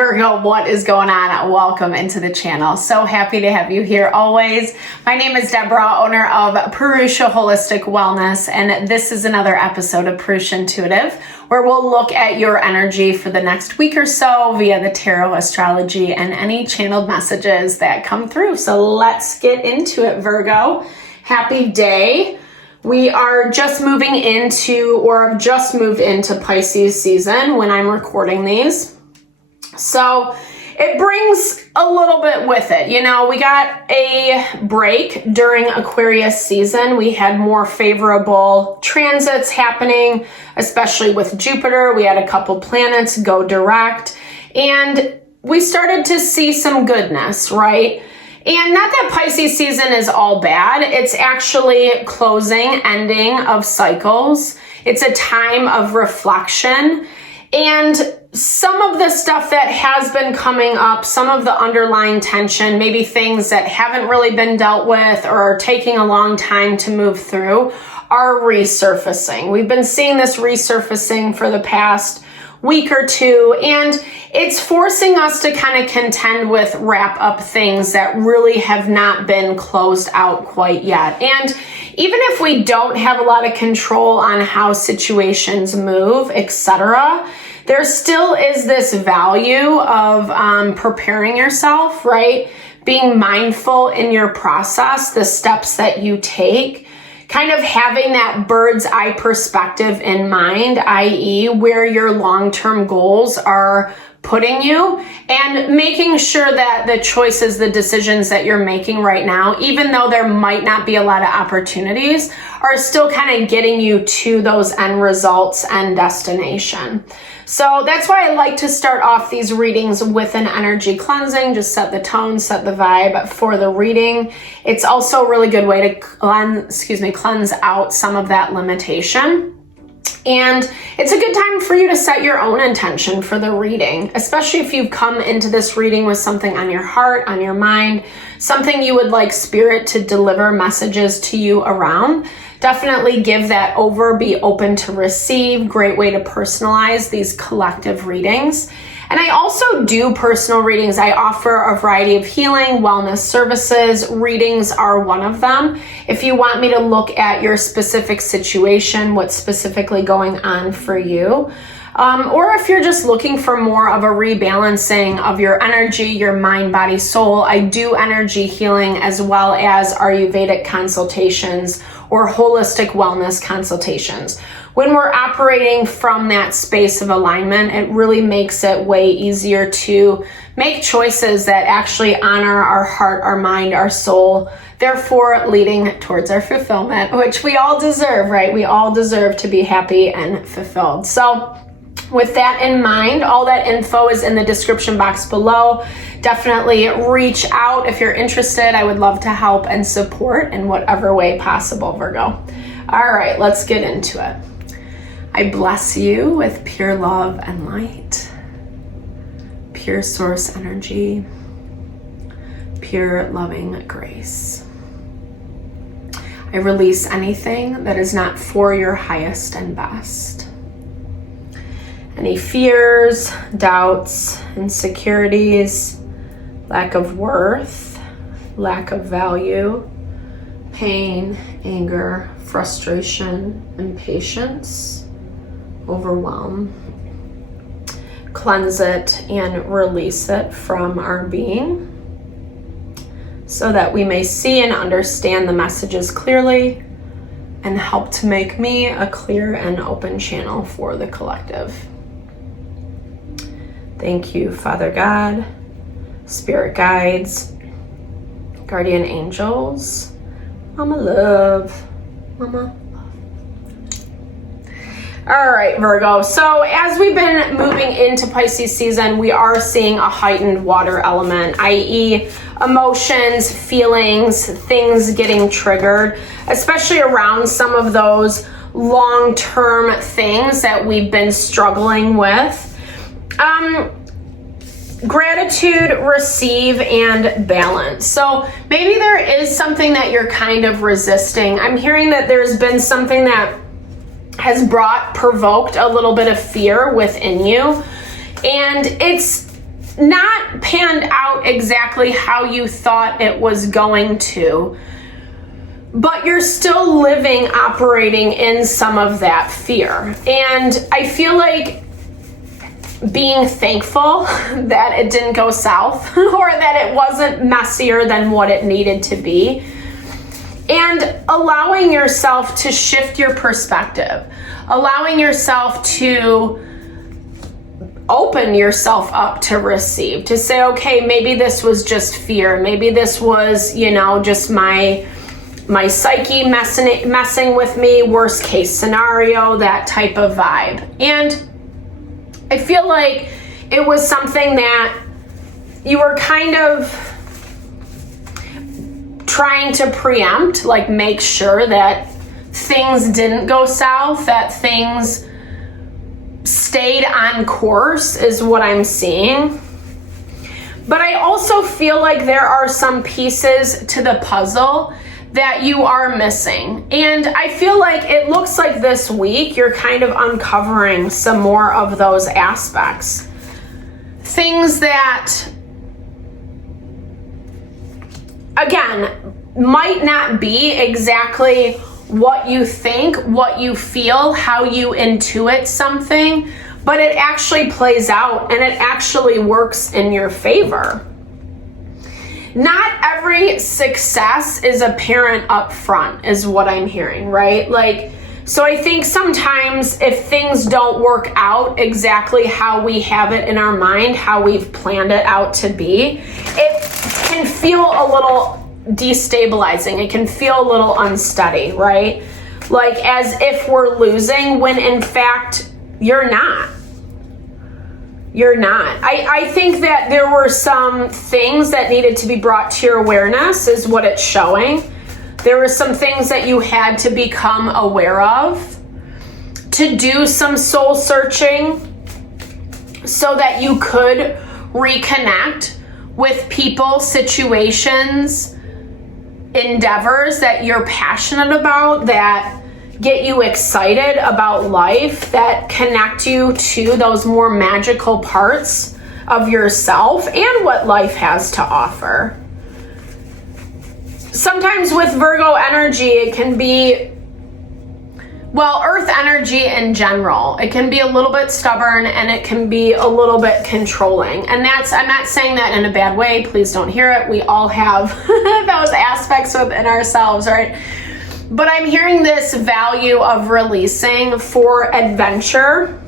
Virgo, what is going on? Welcome into the channel. So happy to have you here always. My name is Deborah, owner of Purusha Holistic Wellness, and this is another episode of Purusha Intuitive, where we'll look at your energy for the next week or so via the tarot, astrology, and any channeled messages that come through. So let's get into it, Virgo. Happy day. We are just moving into, or have just moved into Pisces season when I'm recording these. So it brings a little bit with it. You know, we got a break during Aquarius season. We had more favorable transits happening, especially with Jupiter. We had a couple planets go direct, and we started to see some goodness, right? And not that Pisces season is all bad. It's actually closing, ending of cycles. It's a time of reflection. And some of the stuff that has been coming up, some of the underlying tension, maybe things that haven't really been dealt with or are taking a long time to move through, are resurfacing. We've been seeing this resurfacing for the past week or two, and it's forcing us to kind of contend with wrap up things that really have not been closed out quite yet. And even if we don't have a lot of control on how situations move, etc., there still is this value of preparing yourself, right? Being mindful in your process, the steps that you take, kind of having that bird's eye perspective in mind, i.e. where your long-term goals are putting you, and making sure that the choices, the decisions that you're making right now, even though there might not be a lot of opportunities, are still kind of getting you to those end results and destination. So that's why I like to start off these readings with an energy cleansing, just set the tone, set the vibe for the reading. It's also a really good way to cleanse out some of that limitation. And it's a good time for you to set your own intention for the reading, especially if you've come into this reading with something on your heart, on your mind, something you would like Spirit to deliver messages to you around. Definitely give that over, be open to receive. Great way to personalize these collective readings. And I also do personal readings. I offer a variety of healing, wellness services. Readings are one of them. If you want me to look at your specific situation, what's specifically going on for you, or if you're just looking for more of a rebalancing of your energy, your mind, body, soul, I do energy healing as well as Ayurvedic consultations or holistic wellness consultations. When we're operating from that space of alignment, it really makes it way easier to make choices that actually honor our heart, our mind, our soul, therefore leading towards our fulfillment, which we all deserve, right? We all deserve to be happy and fulfilled. So with that in mind, all that info is in the description box below. Definitely reach out if you're interested. I would love to help and support in whatever way possible, Virgo. All right, let's get into it. I bless you with pure love and light, pure source energy, pure loving grace. I release anything that is not for your highest and best. Any fears, doubts, insecurities, lack of worth, lack of value, pain, anger, frustration, impatience, overwhelm. Cleanse it and release it from our being so that we may see and understand the messages clearly and help to make me a clear and open channel for the collective. Thank you, Father God, Spirit guides, guardian angels, Mama Love, Mama. All right, Virgo. So as we've been moving into Pisces season, we are seeing a heightened water element, i.e. emotions, feelings, things getting triggered, especially around some of those long-term things that we've been struggling with. Gratitude, receive, and balance. So maybe there is something that you're kind of resisting. I'm hearing that there's been something that has provoked a little bit of fear within you. And it's not panned out exactly how you thought it was going to, but you're still living, operating in some of that fear. And I feel like being thankful that it didn't go south or that it wasn't messier than what it needed to be, and allowing yourself to shift your perspective, allowing yourself to open yourself up to receive, to say, okay, maybe this was just fear. Maybe this was, just my psyche messing with me, worst case scenario, that type of vibe. And I feel like it was something that you were kind of trying to preempt, like make sure that things didn't go south, that things stayed on course is what I'm seeing. But I also feel like there are some pieces to the puzzle that you are missing. And I feel like it looks like this week you're kind of uncovering some more of those aspects. Things that, again, might not be exactly what you think, what you feel, how you intuit something, but it actually plays out and it actually works in your favor. Not every success is apparent up front, is what I'm hearing, right? So I think sometimes if things don't work out exactly how we have it in our mind, how we've planned it out to be, it can feel a little destabilizing. It can feel a little unsteady, right? Like as if we're losing when in fact you're not. You're not. I think that there were some things that needed to be brought to your awareness is what it's showing. There were some things that you had to become aware of, to do some soul searching so that you could reconnect with people, situations, endeavors that you're passionate about, that get you excited about life, that connect you to those more magical parts of yourself and what life has to offer. Sometimes with Virgo energy, it can be, Earth energy in general, it can be a little bit stubborn and it can be a little bit controlling. And I'm not saying that in a bad way. Please don't hear it. We all have those aspects within ourselves, right? But I'm hearing this value of releasing for adventure.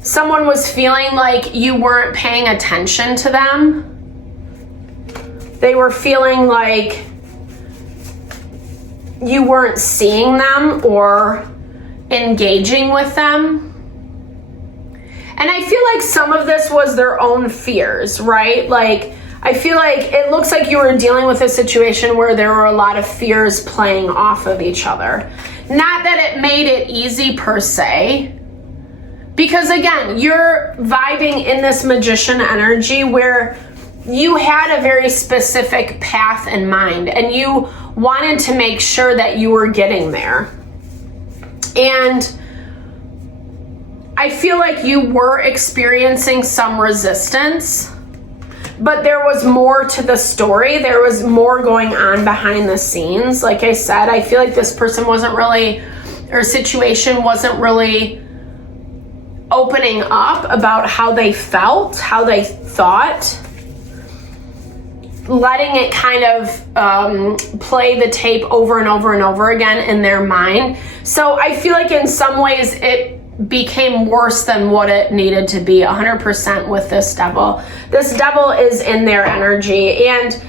Someone was feeling like you weren't paying attention to them. They were feeling like you weren't seeing them or engaging with them. And I feel like some of this was their own fears, right? I feel like it looks like you were dealing with a situation where there were a lot of fears playing off of each other. Not that it made it easy per se, because again, you're vibing in this magician energy where you had a very specific path in mind and you wanted to make sure that you were getting there. And I feel like you were experiencing some resistance, but there was more to the story. There was more going on behind the scenes. Like I said, I feel like this person situation wasn't really opening up about how they felt, how they thought, letting it kind of play the tape over and over and over again in their mind. So I feel like in some ways it became worse than what it needed to be, 100% with this devil. This devil is in their energy, and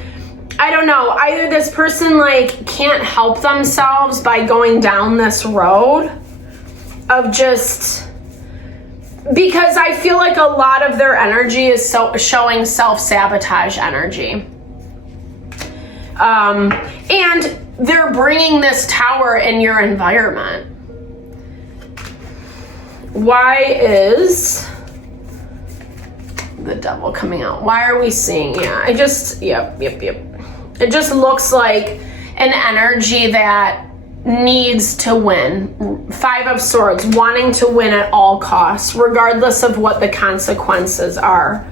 I don't know, either this person can't help themselves by going down this road of just, because I feel like a lot of their energy is showing self-sabotage energy. And they're bringing this tower in your environment. Why is the devil coming out? Why are we seeing? Yeah, yep. It just looks like an energy that needs to win. 5 of Swords, wanting to win at all costs, regardless of what the consequences are.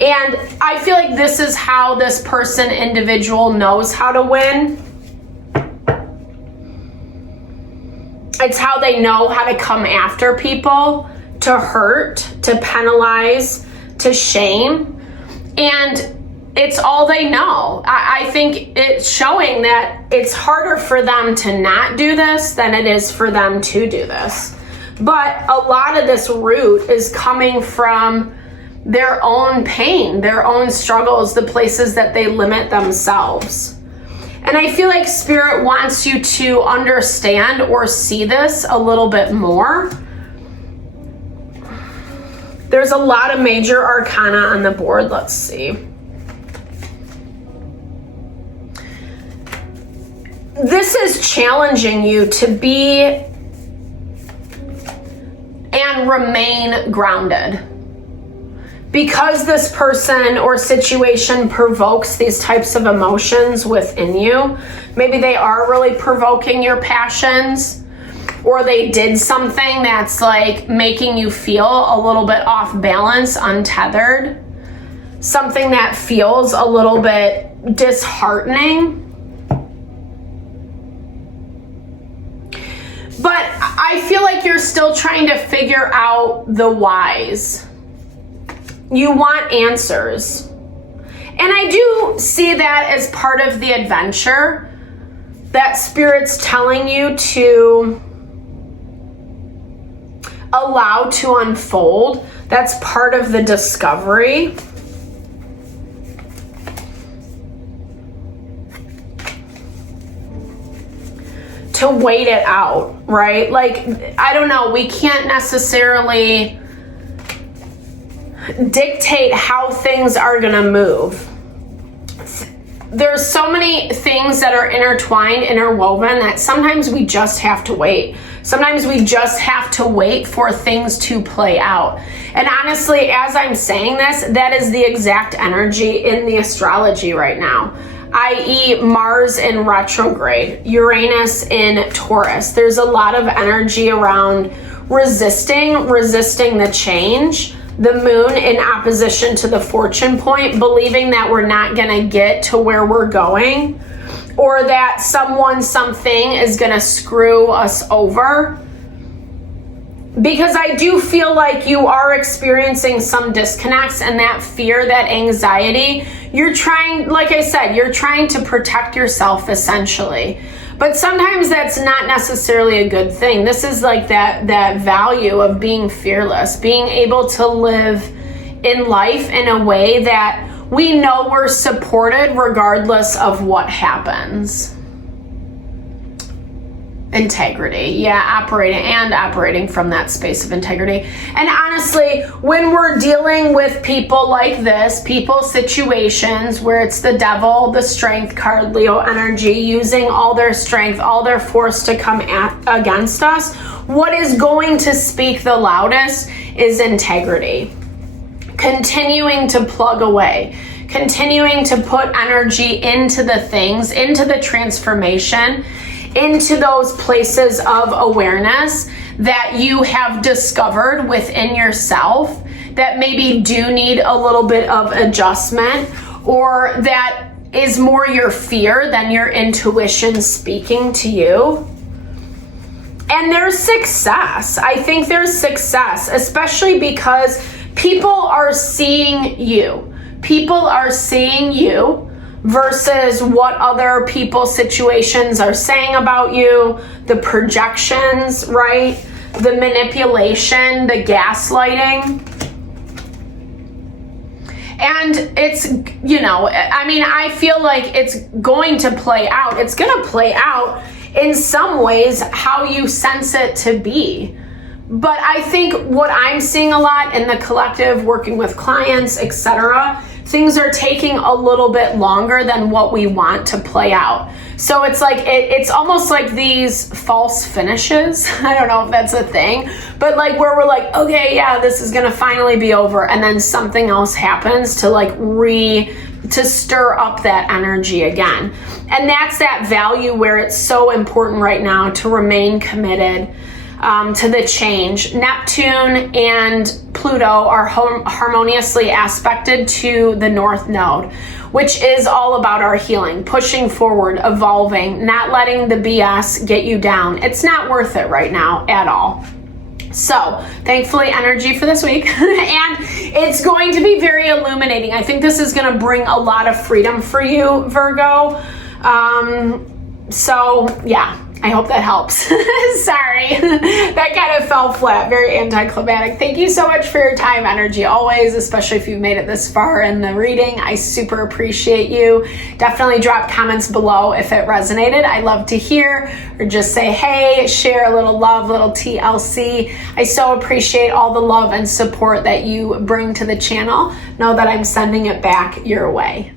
And I feel like this is how this person, individual, knows how to win. It's how they know how to come after people, to hurt, to penalize, to shame. And it's all they know. I think it's showing that it's harder for them to not do this than it is for them to do this. But a lot of this root is coming from their own pain, their own struggles, the places that they limit themselves. And I feel like Spirit wants you to understand or see this a little bit more. There's a lot of major arcana on the board. Let's see. This is challenging you to be and remain grounded. Because this person or situation provokes these types of emotions within you, maybe they are really provoking your passions, or they did something that's like making you feel a little bit off balance, untethered, something that feels a little bit disheartening. But I feel like you're still trying to figure out the whys. You want answers. And I do see that as part of the adventure that Spirit's telling you to allow to unfold. That's part of the discovery. To wait it out, right? Like, I don't know, we can't necessarily dictate how things are gonna move. There's so many things that are intertwined, interwoven, that sometimes we just have to wait. Sometimes we just have to wait for things to play out. And honestly, as I'm saying this, that is the exact energy in the astrology right now. i.e. Mars in retrograde, Uranus in Taurus. There's a lot of energy around resisting the change. The moon in opposition to the fortune point, believing that we're not going to get to where we're going, or that someone, something is going to screw us over. Because I do feel like you are experiencing some disconnects, and that fear, that anxiety, you're trying, like I said, you're trying to protect yourself essentially. But sometimes that's not necessarily a good thing. This is like that value of being fearless, being able to live in life in a way that we know we're supported regardless of what happens. Integrity, yeah, operating from that space of integrity. And honestly, when we're dealing with people like this, people, situations where it's the devil, the strength card, Leo energy, using all their strength, all their force to come against us, what is going to speak the loudest is integrity. Continuing to plug away, continuing to put energy into the things, into the transformation, into those places of awareness that you have discovered within yourself that maybe do need a little bit of adjustment, or that is more your fear than your intuition speaking to you. And there's success. I think there's success, especially because people are seeing you. People are seeing you versus what other people, situations are saying about you, the projections, right? The manipulation, the gaslighting. And it's, you know, I mean, I feel like it's going to play out. It's going to play out in some ways how you sense it to be. But I think what I'm seeing a lot in the collective, working with clients, etc., things are taking a little bit longer than what we want to play out. So it's like, it's almost like these false finishes. I don't know if that's a thing, but like where we're like, okay, yeah, this is gonna finally be over. And then something else happens to like to stir up that energy again. And that's that value where it's so important right now to remain committed to the change. Neptune and Pluto are harmoniously aspected to the North Node, which is all about our healing, pushing forward, evolving, not letting the BS get you down. It's not worth it right now at all. So thankfully, energy for this week, and it's going to be very illuminating. I think this is going to bring a lot of freedom for you, Virgo. So yeah, I hope that helps. Sorry, that kind of fell flat, very anticlimactic. Thank you so much for your time, energy, always, especially if you've made it this far in the reading. I super appreciate you. Definitely drop comments below if it resonated. I love to hear, or just say, hey, share a little love, little TLC. I so appreciate all the love and support that you bring to the channel. Know that I'm sending it back your way.